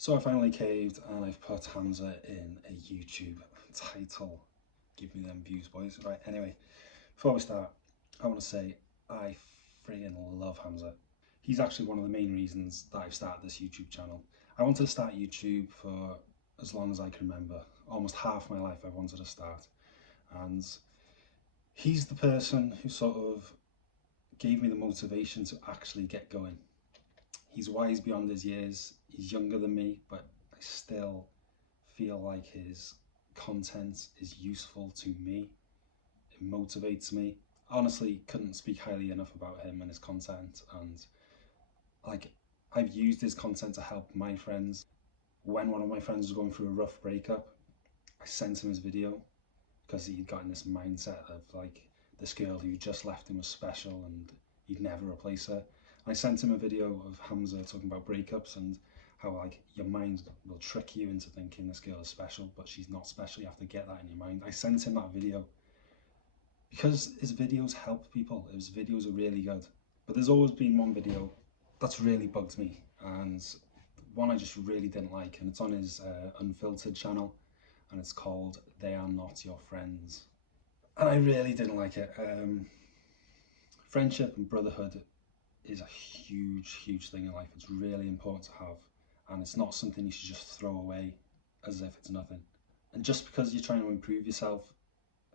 So I finally caved and I've put Hamza in a YouTube title. Give me them views, boys. Right, anyway, before we start, I want to say I freaking love Hamza. He's actually one of the main reasons that I've started this YouTube channel. I wanted to start YouTube for as long as I can remember. Almost half my life I've wanted to start. And he's the person who sort of gave me the motivation to actually get going. He's wise beyond his years, he's younger than me, but I still feel like his content is useful to me. It motivates me. Honestly, couldn't speak highly enough about him and his content, and like I've used his content to help my friends. When one of my friends was going through a rough breakup, I sent him his video because he'd got in this mindset of like this girl who just left him was special and he'd never replace her. I sent him a video of Hamza talking about breakups and how like your mind will trick you into thinking this girl is special, but she's not special. You have to get that in your mind. I sent him that video because his videos help people. His videos are really good. But there's always been one video that's really bugged me, and one I just really didn't like, and it's on his unfiltered channel, and it's called "They Are Not Your Friends," and I really didn't like it. Friendship and brotherhood is a huge thing in life. It's really important to have, and it's not something you should just throw away as if it's nothing. And just because you're trying to improve yourself,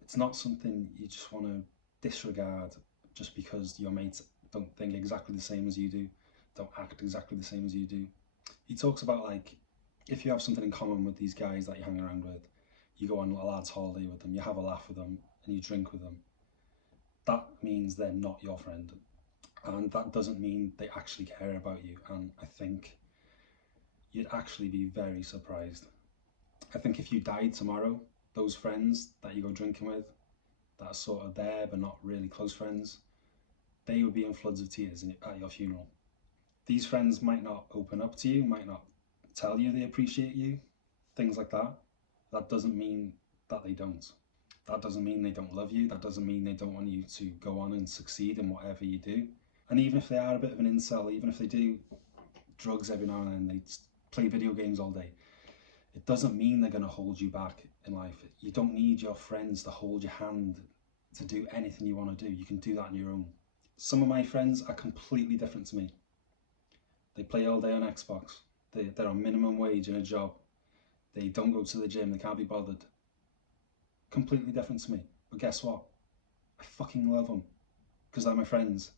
it's not something you just want to disregard just because your mates don't think exactly the same as you do, don't act exactly the same as you do. He talks about like, if you have something in common with these guys that you hang around with, you go on a lad's holiday with them, you have a laugh with them, and you drink with them, that means they're not your friend. And that doesn't mean they actually care about you. And I think you'd actually be very surprised. I think if you died tomorrow, those friends that you go drinking with, that are sort of there but not really close friends, they would be in floods of tears at your funeral. These friends might not open up to you, might not tell you they appreciate you, things like that. That doesn't mean that they don't. That doesn't mean they don't love you. That doesn't mean they don't want you to go on and succeed in whatever you do. And even if they are a bit of an incel, even if they do drugs every now and then, they play video games all day, it doesn't mean they're going to hold you back in life. You don't need your friends to hold your hand to do anything you want to do. You can do that on your own. Some of my friends are completely different to me. They play all day on Xbox. They're on minimum wage in a job. They don't go to the gym. They can't be bothered. Completely different to me. But guess what? I fucking love them because they're my friends.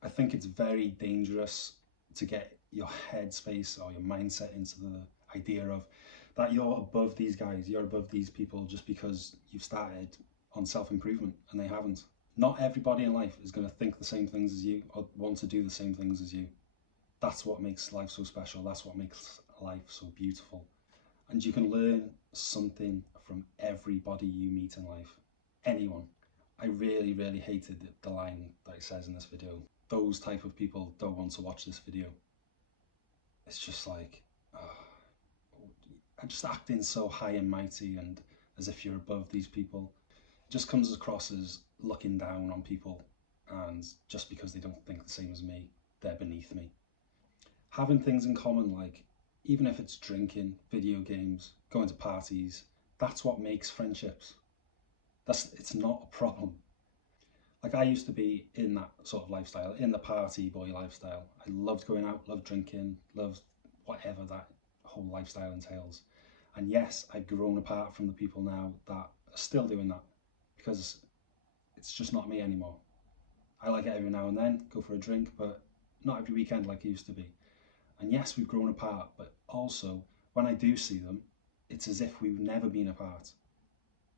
I think it's very dangerous to get your headspace or your mindset into the idea of that you're above these guys, you're above these people just because you've started on self-improvement and they haven't. Not everybody in life is going to think the same things as you or want to do the same things as you. That's what makes life so special. That's what makes life so beautiful. And you can learn something from everybody you meet in life. Anyone. I really hated the line that it says in this video. Those type of people don't want to watch this video. It's just like, just acting so high and mighty and as if you're above these people. It just comes across as looking down on people, and just because they don't think the same as me, they're beneath me. Having things in common, like even if it's drinking, video games, going to parties, that's what makes friendships. It's not a problem. Like I used to be in that sort of lifestyle, in the party boy lifestyle. I loved going out, loved drinking, loved whatever that whole lifestyle entails. And yes, I've grown apart from the people now that are still doing that because it's just not me anymore. I like it every now and then, go for a drink, but not every weekend like it used to be. And yes, we've grown apart, but also when I do see them, it's as if we've never been apart.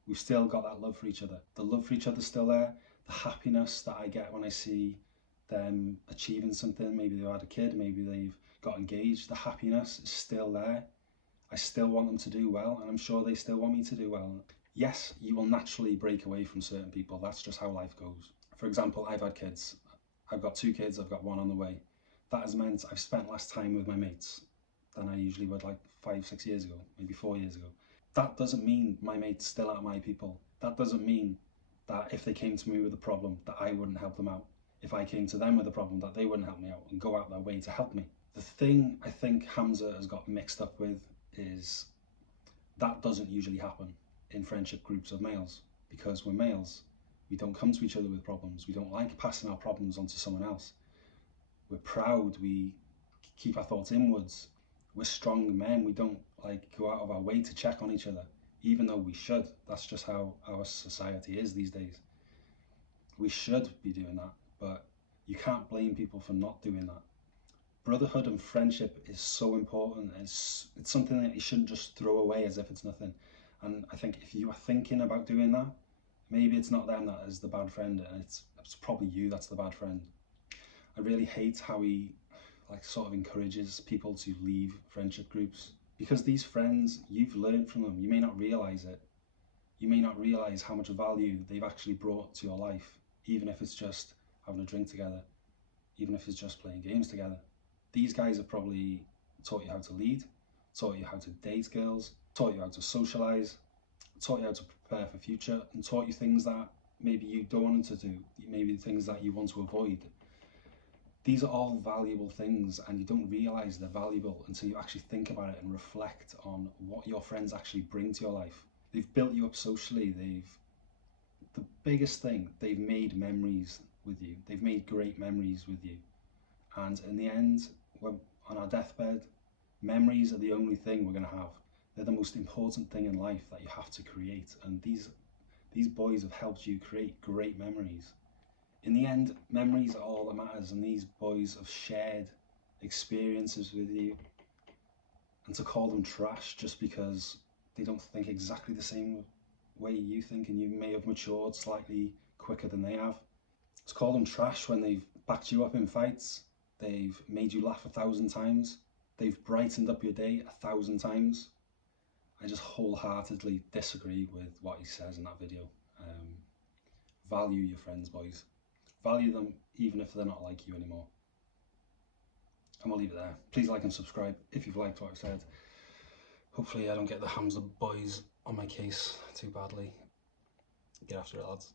We've still got that love for each other. The love for each other's still there. The happiness that I get when I see them achieving something, maybe they've had a kid, maybe they've got engaged, the happiness is still there. I still want them to do well, and I'm sure they still want me to do well. Yes, you will naturally break away from certain people. That's just how life goes. For example, I've had kids. I've got 2 kids, I've got 1 on the way. That has meant I've spent less time with my mates than I usually would like 5-6 years ago, maybe 4 years ago. That doesn't mean my mates still aren't my people. That doesn't mean that if they came to me with a problem that I wouldn't help them out. If I came to them with a problem that they wouldn't help me out and go out their way to help me. The thing I think Hamza has got mixed up with is that doesn't usually happen in friendship groups of males, because we're males. We don't come to each other with problems. We don't like passing our problems on to someone else. We're proud. We keep our thoughts inwards. We're strong men. We don't like go out of our way to check on each other, even though we should. That's just how our society is these days. We should be doing that, but you can't blame people for not doing that. Brotherhood and friendship is so important. It's something that you shouldn't just throw away as if it's nothing. And I think if you are thinking about doing that, maybe it's not them that is the bad friend, and it's probably you that's the bad friend. I really hate how he like sort of encourages people to leave friendship groups, because these friends, you've learned from them. You may not realize it. You may not realize how much value they've actually brought to your life, even if it's just having a drink together, even if it's just playing games together. These guys have probably taught you how to lead, taught you how to date girls, taught you how to socialize, taught you how to prepare for future, and taught you things that maybe you don't want to do, maybe things that you want to avoid. These are all valuable things, and you don't realize they're valuable until you actually think about it and reflect on what your friends actually bring to your life. They've built you up socially. The biggest thing, they've made memories with you. They've made great memories with you. And in the end, when on our deathbed, memories are the only thing we're going to have. They're the most important thing in life that you have to create. And these boys have helped you create great memories. In the end, memories are all that matters, and these boys have shared experiences with you. And to call them trash just because they don't think exactly the same way you think, and you may have matured slightly quicker than they have. To call them trash when they've backed you up in fights, they've made you laugh 1,000 times, they've brightened up your day 1,000 times. I just wholeheartedly disagree with what he says in that video. Value your friends, boys. Value them even if they're not like you anymore. And we'll leave it there. Please like and subscribe if you've liked what I've said. Hopefully I don't get the Hamza boys on my case too badly. Get after it, lads.